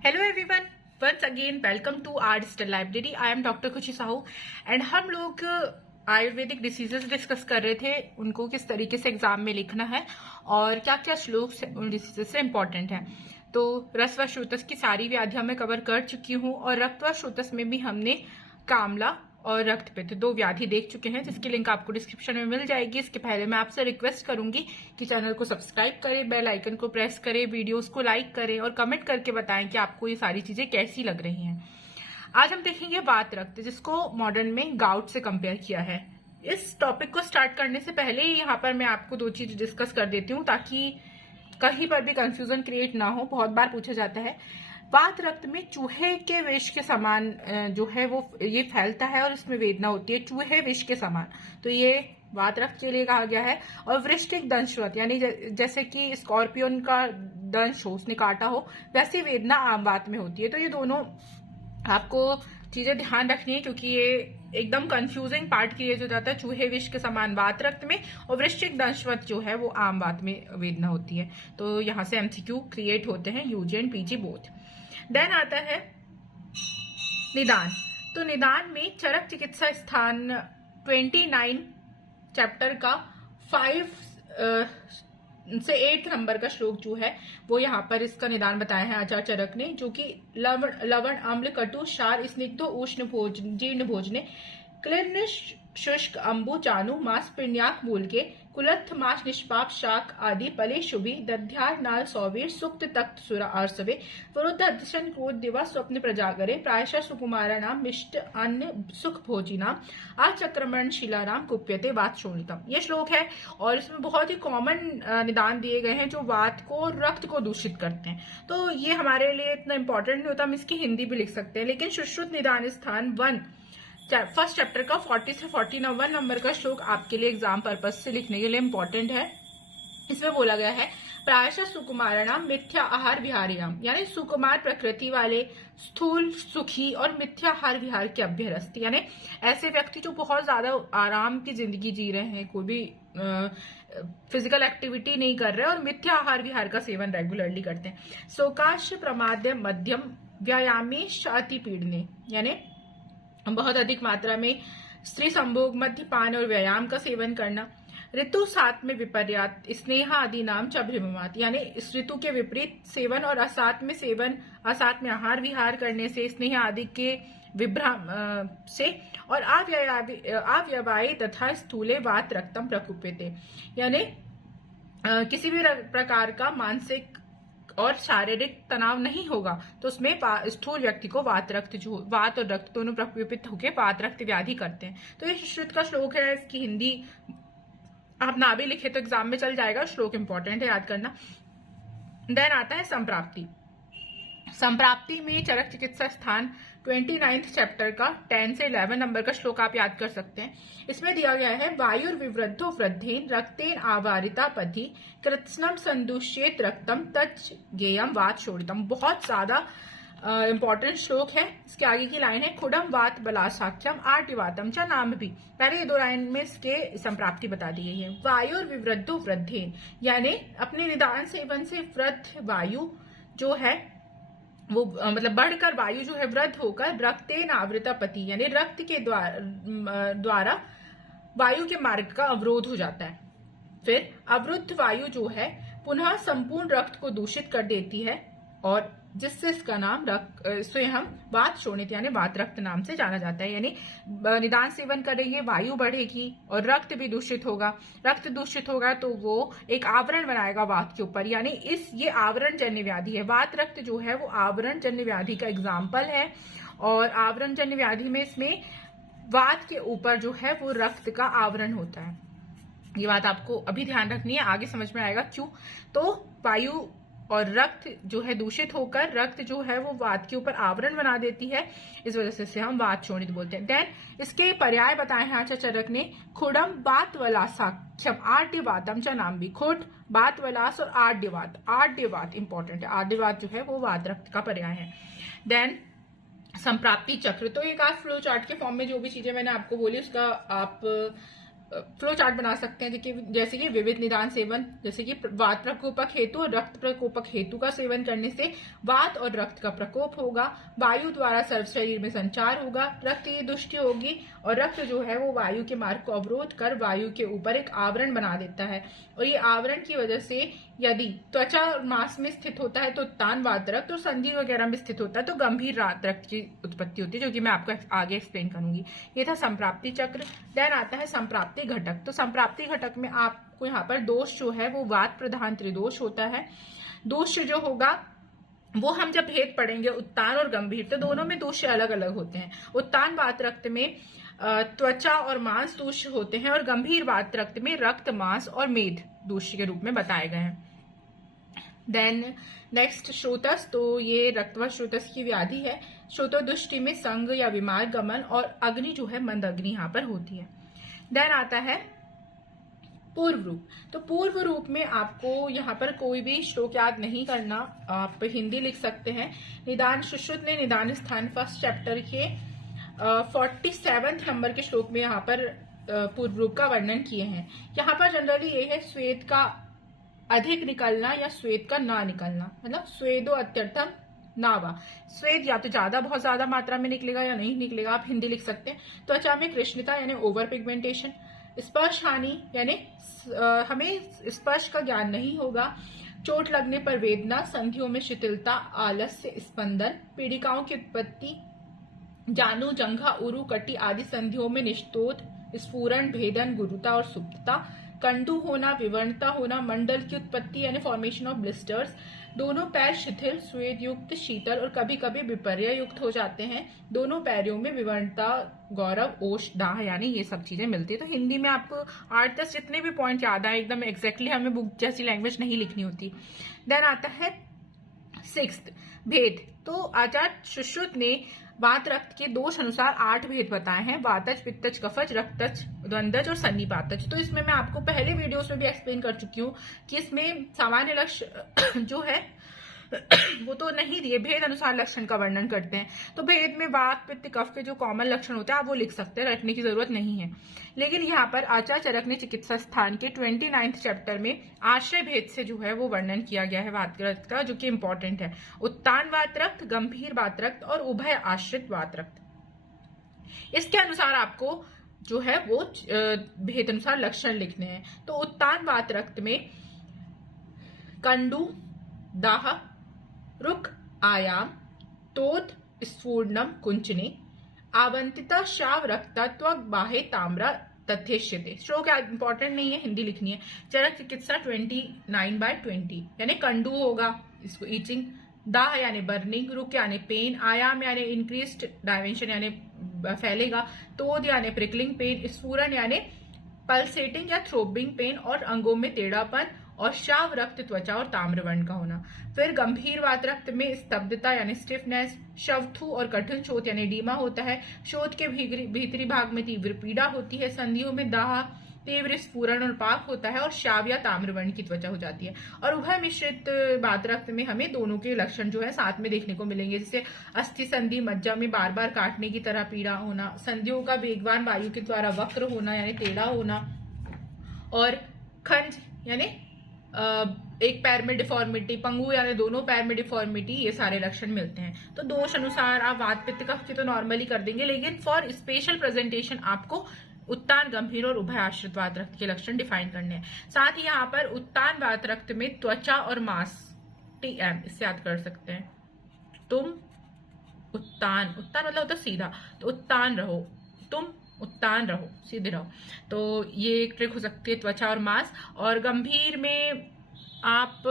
Hello everyone, once again welcome to our digital library. I am doctor Khushi Sahu and हम लोग Ayurvedic diseases discuss कर रहे थे, उनको किस तरीके से एग्जाम में लिखना है और क्या क्या श्लोक उन डिसीजेस से इम्पोर्टेंट है। तो रस व श्रोतस की सारी व्याधियां मैं कवर कर चुकी हूँ और रक्त व श्रोतस में भी हमने कामला और रक्त पित्त दो व्याधि देख चुके हैं, जिसकी लिंक आपको डिस्क्रिप्शन में मिल जाएगी। इसके पहले मैं आपसे रिक्वेस्ट करूंगी कि चैनल को सब्सक्राइब करें, बेल आइकन को प्रेस करें, वीडियोस को लाइक करें और कमेंट करके बताएं कि आपको ये सारी चीजें कैसी लग रही हैं। आज हम देखेंगे वात रक्त, जिसको मॉडर्न में गाउट से कंपेयर किया है। इस टॉपिक को स्टार्ट करने से पहले यहाँ पर मैं आपको दो चीज डिस्कस कर देती हूँ ताकि कहीं पर भी कंफ्यूजन क्रिएट ना हो। बहुत बार पूछा जाता है वात रक्त में चूहे के विष के समान जो है वो ये फैलता है और इसमें वेदना होती है, चूहे विष के समान, तो ये वात रक्त के लिए कहा गया है। और वृश्चिक दंशवत यानी जैसे कि स्कॉर्पियन का दंश हो, उसने काटा हो, वैसी वेदना आम वात में होती है। तो ये दोनों आपको चीजें ध्यान रखनी है क्योंकि ये एकदम कंफ्यूजिंग पार्ट क्रिएट हो जाता है। चूहे विष के समान वात रक्त में और वृश्चिक दंशवत जो है वो आम वात में वेदना होती है। तो यहाँ से एमसीक्यू क्रिएट होते हैं, UG and PG both. Then आता है निदान। तो निदान में चरक चिकित्सा स्थान 29 चैप्टर का 5 से 8 नंबर का श्लोक जो है वो यहाँ पर इसका निदान बताया है आचार्य चरक ने, जो कि लवण अम्ल कटु क्षार स्निग्धो उष्ण जीर्ण भोजने क्लिन्न शुष्क अम्बु चानु मास पिण्याक मूल के कुलत्थ मास निष्पाप शाक आदि पले शुभि दध्यार नाल सौवीर सुक्त तख्त सुरा आर्सवे वरुद्ध दर्शन क्रोध दिवा स्वप्न प्रजागरे प्रायशः सुकुमारा नाम मिष्ट अन्न सुख भोजी नाम आचक्रमण शिला नाम कुप्यते वात शोणितम। ये श्लोक है और इसमें बहुत ही कॉमन निदान दिए गए हैं जो वात को और रक्त को दूषित करते हैं। तो ये हमारे लिए इतना इंपॉर्टेंट नहीं होता, हम इसकी हिंदी भी लिख सकते हैं, लेकिन सुश्रुत निदान स्थान 1 फर्स्ट चैप्टर का 40 से 41 नंबर का श्लोक आपके लिए एग्जाम पर्पज से लिखने के लिए इंपॉर्टेंट है। इसमें बोला गया है प्रायशः सुकुमाराणाम मिथ्या आहार विहारिणाम, यानी सुकुमार प्रकृति वाले स्थूल सुखी और मिथ्या आहार विहार के अभ्यस्त, यानी ऐसे व्यक्ति जो बहुत ज्यादा आराम की जिंदगी जी रहे हैं, कोई भी फिजिकल एक्टिविटी नहीं कर रहे और मिथ्या आहार विहार का सेवन रेगुलरली करते हैं। सोकाश प्रमाद्य मध्यम व्यायामेश अति पीड़ने, यानी बहुत अधिक मात्रा में स्त्री संभोग मद्यपान और व्यायाम का सेवन करना। ऋतु सात में विपर्यात स्नेहा आदि नाम च भ्रममात, यानी इस ऋतु के विपरीत सेवन और असात में सेवन, असात में आहार विहार करने से, स्नेह आदि के विभ्रम से और अव्यवाय तथा स्थूले वात रक्तम प्रकुप्यते, यानी किसी भी प्रकार का मानसिक और शारीरिक तनाव नहीं होगा तो उसमें स्थूल व्यक्ति को वात और रक्त दोनों प्रकोपित होकर वात रक्त व्याधि करते हैं। तो ये सुश्रुत का श्लोक है, इसकी हिंदी आप ना भी लिखे तो एग्जाम में चल जाएगा, श्लोक इंपॉर्टेंट है, याद करना। देन आता है संप्राप्ति। संप्राप्ति में चरक चिकित्सा स्थान 29 चैप्टर का 10 से 11 नंबर का श्लोक आप याद कर सकते हैं। इसमें दिया गया है वायुर्विवृद्धो वृद्धेन रक्तेन आवारिता पथि कृत्स्नम संदुष्येत रक्तम तच गेयम वात शोणितम। बहुत ज्यादा इंपॉर्टेंट श्लोक है। इसके आगे की लाइन है खुडम वात बलासाख्यम आर्टिवातम च नाम भी। पहले ये दो लाइन में इसके संप्राप्ति बता दी गई है। वायुर्विवृद्धो वृद्धेन, यानी अपने निदान सेवन से वृद्ध वायु जो है वो मतलब बढ़कर वायु जो है वृद्ध होकर रक्तेन आवृता पति, यानी रक्त के द्वारा वायु के मार्ग का अवरोध हो जाता है। फिर अवरुद्ध वायु जो है पुनः संपूर्ण रक्त को दूषित कर देती है और जिससे इसका नाम इसे हम वात शोणित यानी वात रक्त नाम से जाना जाता है। यानी निदान सेवन करेंगे, वायु बढ़ेगी और रक्त भी दूषित होगा। रक्त दूषित होगा तो वो एक आवरण बनाएगा वात के ऊपर, यानी ये आवरण जन्य व्याधि है। वात रक्त जो है वो आवरण जन्य व्याधि का एग्जाम्पल है और आवरण जन्य व्याधि में इसमें वात के ऊपर जो है वो रक्त का आवरण होता है। ये बात आपको अभी ध्यान रखनी है, आगे समझ में आएगा क्यों। तो वायु और रक्त जो है दूषित होकर रक्त जो है वो वात के ऊपर आवरण बना देती है, इस वजह से हम वात शोणित बोलते हैं। देन इसके पर्याय बताए हैं आचार्य चरक ने खुडम बात वलासाख्यम आड्य वातम च नाम भी। खुड, बात वलास और आड्य वात इंपॉर्टेंट है। आड्य वात जो है वो वात रक्त का पर्याय है। देन संप्राप्ति चक्र, तो एक आप फ्लो चार्ट के फॉर्म में जो भी चीजें मैंने आपको बोली उसका आप फ्लो चार्ट बना सकते हैं, जैसे कि विविध निदान सेवन, जैसे कि वात प्रकोपक हेतु और रक्त प्रकोपक हेतु का सेवन करने से वात और रक्त का प्रकोप होगा, वायु द्वारा सर्व शरीर में संचार होगा, रक्त की दुष्टि होगी और रक्त जो है वो वायु के मार्ग को अवरोध कर वायु के ऊपर एक आवरण बना देता है, और ये आवरण की वजह से यदि त्वचा और मांस में स्थित होता है तो उत्तान वात रक्त, और संधि वगैरह में स्थित होता है तो गंभीर वात रक्त की उत्पत्ति होती है, जो कि मैं आपको आगे एक्सप्लेन करूंगी। ये था संप्राप्ति चक्र। देन आता है संप्राप्ति घटक। तो संप्राप्ति घटक में आपको यहाँ पर दोष जो है वो वात प्रधान त्रिदोष होता है। दोष जो होगा वो हम जब भेद पढ़ेंगे उत्तान और गंभीर, तो दोनों में दोष अलग अलग होते हैं। उत्तान वात रक्त में त्वचा और मांस दोष होते हैं, और गंभीर वात रक्त में रक्त, मांस और मेद दोष के रूप में बताए गए हैं। देन नेक्स्ट श्रोतस। तो ये रक्तवत श्रोतस की व्याधि है। श्रोतोदुष्टि में संग या विमार गमन और अग्नि जो है मंद अग्नि यहाँ पर होती है। देन आता है पूर्व रूप। तो पूर्व रूप में आपको यहाँ पर कोई भी श्लोक याद नहीं करना, आप हिंदी लिख सकते हैं। निदान सुश्रुत ने निदान स्थान फर्स्ट चैप्टर के 47 नंबर के श्लोक में यहाँ पर पूर्व रूप का वर्णन किए हैं। यहाँ पर जनरली ये है स्वेद का अधिक निकलना या स्वेद का ना निकलना, मतलब स्वेदो अत्यर्थम नावा। स्वेद या तो ज्यादा बहुत ज्यादा मात्रा में निकलेगा या नहीं निकलेगा, आप हिंदी लिख सकते हैं। त्वचा में कृष्णता यानी ओवर पिगमेंटेशन, स्पर्श हानि यानी हमें स्पर्श का ज्ञान नहीं होगा, चोट लगने पर वेदना, संधियों में शिथिलता, आलस्य, स्पंदन, पीड़िकाओं की उत्पत्ति, जानु, जंघा, उरु, कटी आदि संधियों में निस्तोध, स्फुरण, भेदन, गुरुता और सुप्तता, कंडू होना, विवर्णता होना, मंडल की उत्पत्ति यानी फॉर्मेशन ऑफ ब्लिस्टर्स, दोनों पैर शिथिल, स्वेद युक्त, शीतल और कभी कभी विपर्य युक्त हो जाते हैं, दोनों पैरों में विवर्णता, गौरव, ओष, दाह यानी ये सब चीजें मिलती है। तो हिंदी में आपको 8-10 जितने भी पॉइंट याद आए, एकदम एग्जैक्टली हमें बुक जैसी लैंग्वेज नहीं लिखनी होती। देन आता है 6th भेद। तो आचार्य सुश्रुत ने वात रक्त के दोष अनुसार 8 भेद बताए हैं, वातज, पित्तज, कफज, रक्तज, द्वंद्वज और सन्निपातज। तो इसमें मैं आपको पहले वीडियोस में भी एक्सप्लेन कर चुकी हूँ कि इसमें सामान्य लक्ष्य जो है वो तो नहीं दिए, भेद अनुसार लक्षण का वर्णन करते हैं। तो भेद में वात, पित्त, कफ के जो कॉमन लक्षण होते हैं आप वो लिख सकते हैं, रटने की जरूरत नहीं है। लेकिन यहाँ पर आचार्य चरक ने चिकित्सा स्थान के 29th चैप्टर में आश्रय भेद से जो है वो वर्णन किया गया है वात रक्त का, जो कि इंपॉर्टेंट है। उत्तान वात रक्त, गंभीर वात रक्त और उभय आश्रित वात रक्त। इसके अनुसार आपको जो है वो भेद अनुसार लक्षण लिखने हैं। तो उत्तान वात रक्त में कंडू, दाह, रुक, आयाम, तोत, स्फूर्णम, कुंचने, आवंतिता, शाव, रक्तत्व, बाहे, ताम्रा, तथ्यश्यते। श्लोक इंपॉर्टेंट नहीं है, हिंदी लिखनी है। चरक चिकित्सा 29/20 यानी कंडू होगा, इसको ईचिंग, दाह यानी बर्निंग, रुक यानी पेन, आयाम यानी इंक्रीज्ड डायमेंशन यानी फैलेगा, तोद यानी प्रिकलिंग पेन, स्फूरण यानी पल्सेटिंग या थ्रोबिंग पेन और अंगों में टेढ़ापन, और शाव रक्त, त्वचा और ताम्रवर्ण का होना। फिर गंभीर वात रक्त में स्तब्धता यानी स्टिफनेस, शवथु और कठिन शोथ यानी डीमा होता है, शोथ के भीतरी भाग में तीव्र पीड़ा होती है, संधियों में दाह, तीव्र स्फुरण और पाक होता है, और शाव या ताम्रवर्ण की त्वचा हो जाती है। और उभय मिश्रित वात रक्त में हमें दोनों के लक्षण जो है साथ में देखने को मिलेंगे, जैसे अस्थि संधि, मज्जा में बार बार काटने की तरह पीड़ा होना, संधियों का वेगवान वायु के द्वारा वक्र होना यानी टेढ़ा होना, और खंज यानी एक पैर में डिफॉर्मिटी, पंगु यानी दोनों पैर में डिफॉर्मिटी, ये सारे लक्षण मिलते हैं। तो दोष अनुसार आप वात, पित्त, कफ की तो नॉर्मली कर देंगे, लेकिन फॉर स्पेशल प्रेजेंटेशन आपको उत्तान, गंभीर और उभय आश्रित वात रक्त के लक्षण डिफाइन करने हैं। साथ ही यहाँ पर उत्तान वात रक्त में त्वचा और मांस, TM इससे याद कर सकते हैं। तुम उत्तान, उत्तान मतलब होता सीधा, तो उत्तान रहो, तुम उत्तान रहो, सीधे रहो। तो ये एक ट्रिक हो सकती है त्वचा और मांस। और गंभीर में आप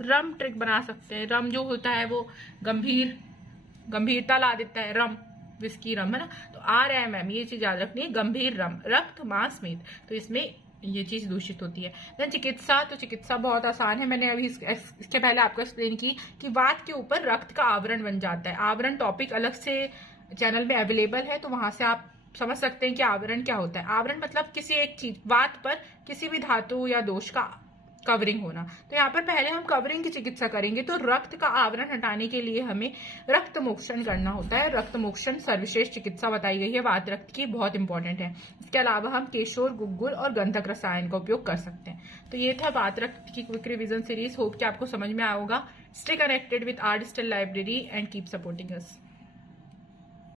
रम ट्रिक बना सकते हैं। रम जो होता है वो गंभीरता ला देता है, रम, विस्की रम है ना। तो RMM ये चीज याद रखनी है, गंभीर रम, रक्त, मांस, मेद, तो इसमें ये चीज दूषित होती है। देन चिकित्सा। तो चिकित्सा बहुत आसान है, मैंने अभी इसके पहले आपको एक्सप्लेन की कि वात के ऊपर रक्त का आवरण बन जाता है। आवरण टॉपिक अलग से चैनल में अवेलेबल है, तो वहां से आप समझ सकते हैं कि आवरण क्या होता है। आवरण मतलब किसी एक चीज, वात पर किसी भी धातु या दोष का कवरिंग होना। तो यहाँ पर पहले हम कवरिंग की चिकित्सा करेंगे। तो रक्त का आवरण हटाने के लिए हमें रक्त मोक्षण करना होता है। रक्त मोक्षण सर्वश्रेष्ठ चिकित्सा बताई गई है वात रक्त की, बहुत इंपॉर्टेंट है। इसके अलावा हम केशोर, गुग्गुल और गंधक रसायन का उपयोग कर सकते हैं। तो ये था वात रक्त की क्विक रिवीजन सीरीज। होप कि आपको समझ में आया होगा। Stay connected with our digital library and keep supporting us.